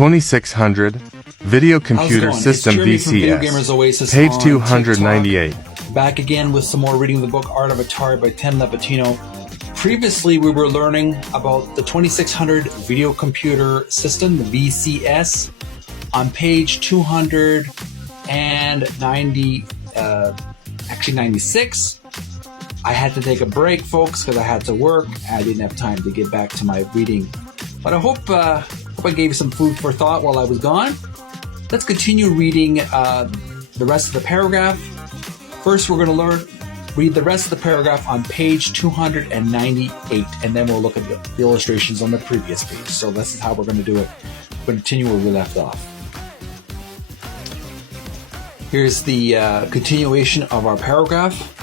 2600 Video Computer System VCS, Oasis page on 298. TikTok. Back again with some more reading of the book Art of Atari by Tim Lapetino. Previously, we were learning about the 2600 Video Computer System, the VCS, on page 96. I had to take a break, folks, because I had to work. I didn't have time to get back to my reading. But I hope I gave you some food for thought while I was gone. Let's continue reading the rest of the paragraph. First, we're going to read the rest of the paragraph on page 298, and then we'll look at the illustrations on the previous page. So this is how we're going to do it. We're going to continue where we left off. Here's the continuation of our paragraph,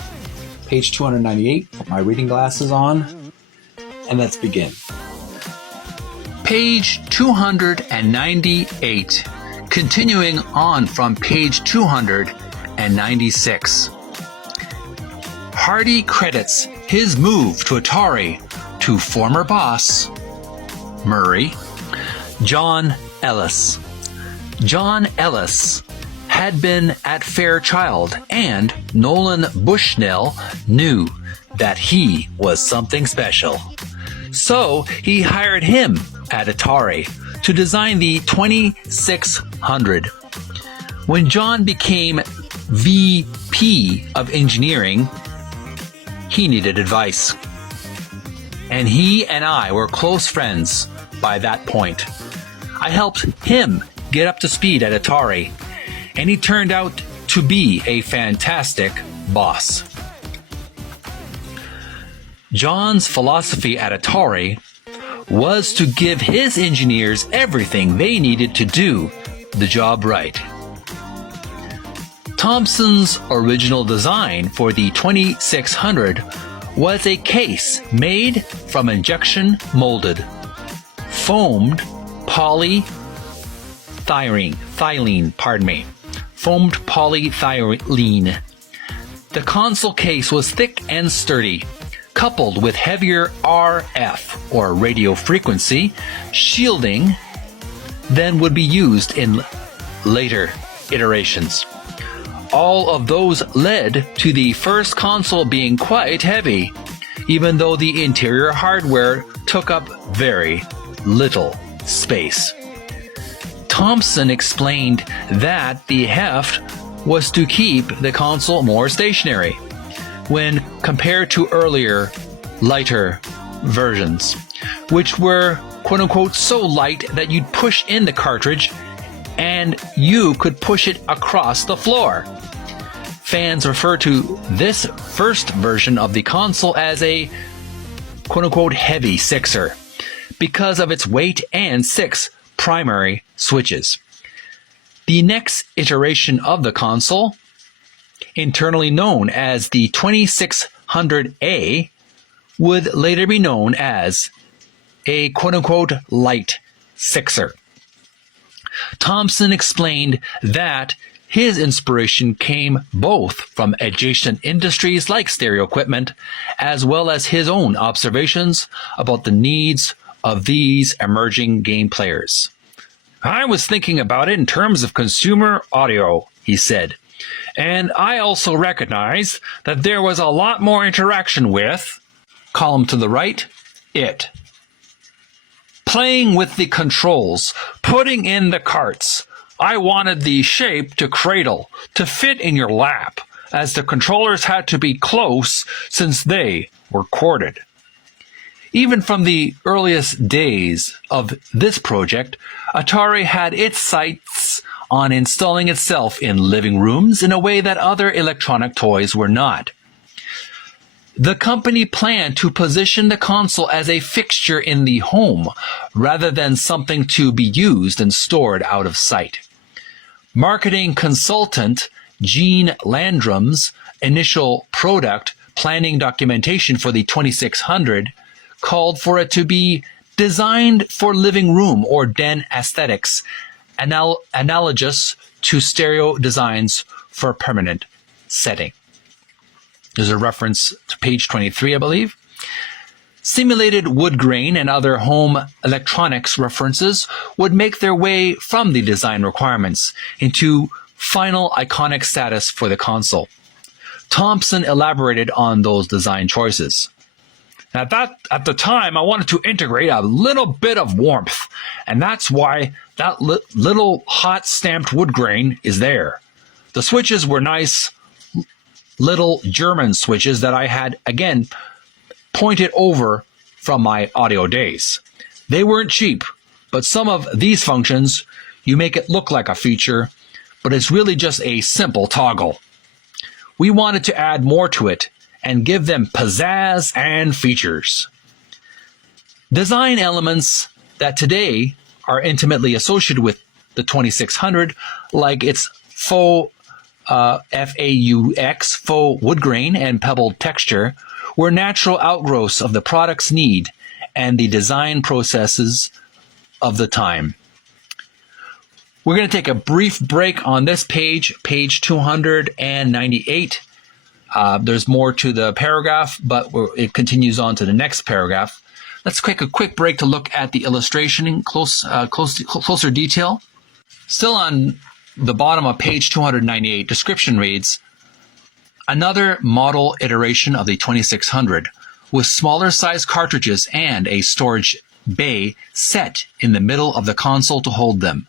page 298. Put my reading glasses on, and let's begin. Page 298, continuing on from page 296. Hardy credits his move to Atari to former boss, Murray, John Ellis. John Ellis had been at Fairchild, and Nolan Bushnell knew that he was something special. So he hired him at Atari to design the 2600. When John became VP of engineering, he needed advice. And he and I were close friends by that point. I helped him get up to speed at Atari, and he turned out to be a fantastic boss. John's philosophy at Atari was to give his engineers everything they needed to do the job right. Thompson's original design for the 2600 was a case made from injection molded, foamed polyethylene. The console case was thick and sturdy, coupled with heavier RF, or radio frequency, shielding than would be used in later iterations. All of those led to the first console being quite heavy, even though the interior hardware took up very little space. Thompson explained that the heft was to keep the console more stationary when compared to earlier, lighter versions, which were quote-unquote so light that you'd push in the cartridge and you could push it across the floor. Fans refer to this first version of the console as a quote-unquote heavy sixer because of its weight and 6 primary switches. The next iteration of the console, internally known as the 2600A, would later be known as a quote-unquote light sixer. Thompson explained that his inspiration came both from adjacent industries like stereo equipment, as well as his own observations about the needs of these emerging game players. I was thinking about it in terms of consumer audio, he said, and I also recognize that there was a lot more interaction with, column to the right, it. Playing with the controls, putting in the carts. I wanted the shape to cradle, to fit in your lap, as the controllers had to be close since they were corded. Even from the earliest days of this project, Atari had its sights on installing itself in living rooms in a way that other electronic toys were not. The company planned to position the console as a fixture in the home, rather than something to be used and stored out of sight. Marketing consultant Gene Landrum's initial product planning documentation for the 2600 called for it to be designed for living room or den aesthetics, analogous to stereo designs for permanent setting. There's a reference to page 23, I believe. Simulated wood grain and other home electronics references would make their way from the design requirements into final iconic status for the console. Thompson elaborated on those design choices. At the time, I wanted to integrate a little bit of warmth, and that's why that little hot stamped wood grain is there. The switches were nice little German switches that I had, again, pointed over from my audio days. They weren't cheap, but some of these functions, you make it look like a feature, but it's really just a simple toggle. We wanted to add more to it and give them pizzazz and features. Design elements that today are intimately associated with the 2600, like its faux FAUX, faux wood grain and pebbled texture, were natural outgrowths of the product's need and the design processes of the time. We're going to take a brief break on this page 298. There's more to the paragraph, but it continues on to the next paragraph. Let's take a quick break to look at the illustration in closer detail. Still on the bottom of page 298, description reads, another model iteration of the 2600 with smaller size cartridges and a storage bay set in the middle of the console to hold them.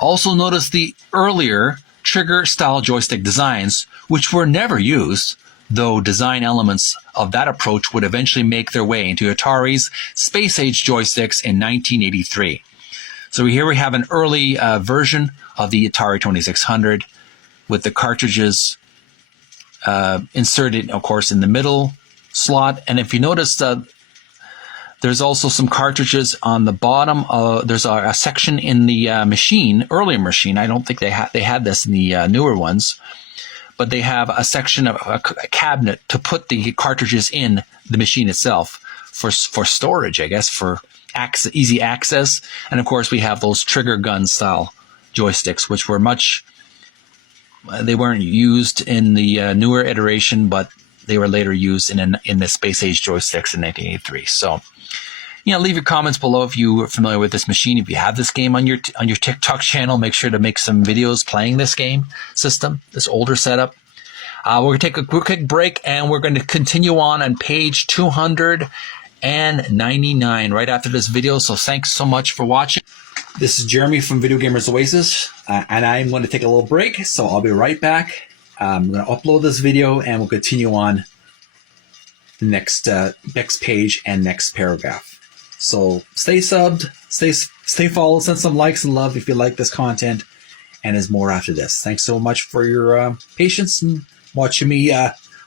Also notice the earlier trigger-style joystick designs, which were never used, though design elements of that approach would eventually make their way into Atari's space-age joysticks in 1983. So here we have an early version of the Atari 2600 with the cartridges inserted, of course, in the middle slot. And if you notice, there's also some cartridges on the bottom. There's a section in the earlier machine. I don't think they had this in the newer ones, but they have a section of a cabinet to put the cartridges in the machine itself for storage, I guess, for easy access. And of course, we have those trigger gun style joysticks, which were they weren't used in the newer iteration, but they were later used in the Space Age joysticks in 1983. So, leave your comments below if you are familiar with this machine. If you have this game on your TikTok channel, make sure to make some videos playing this game system, this older setup. We're going to take a quick break, and we're going to continue on page 299 right after this video. So thanks so much for watching. This is Jeremy from Video Gamers Oasis, and I'm going to take a little break, so I'll be right back. I'm going to upload this video, and we'll continue on the next page and next paragraph. So stay subbed, stay followed, send some likes and love if you like this content, and there's more after this. Thanks so much for your patience and watching me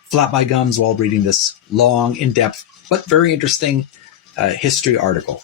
flap my gums while reading this long, in-depth, but very interesting history article.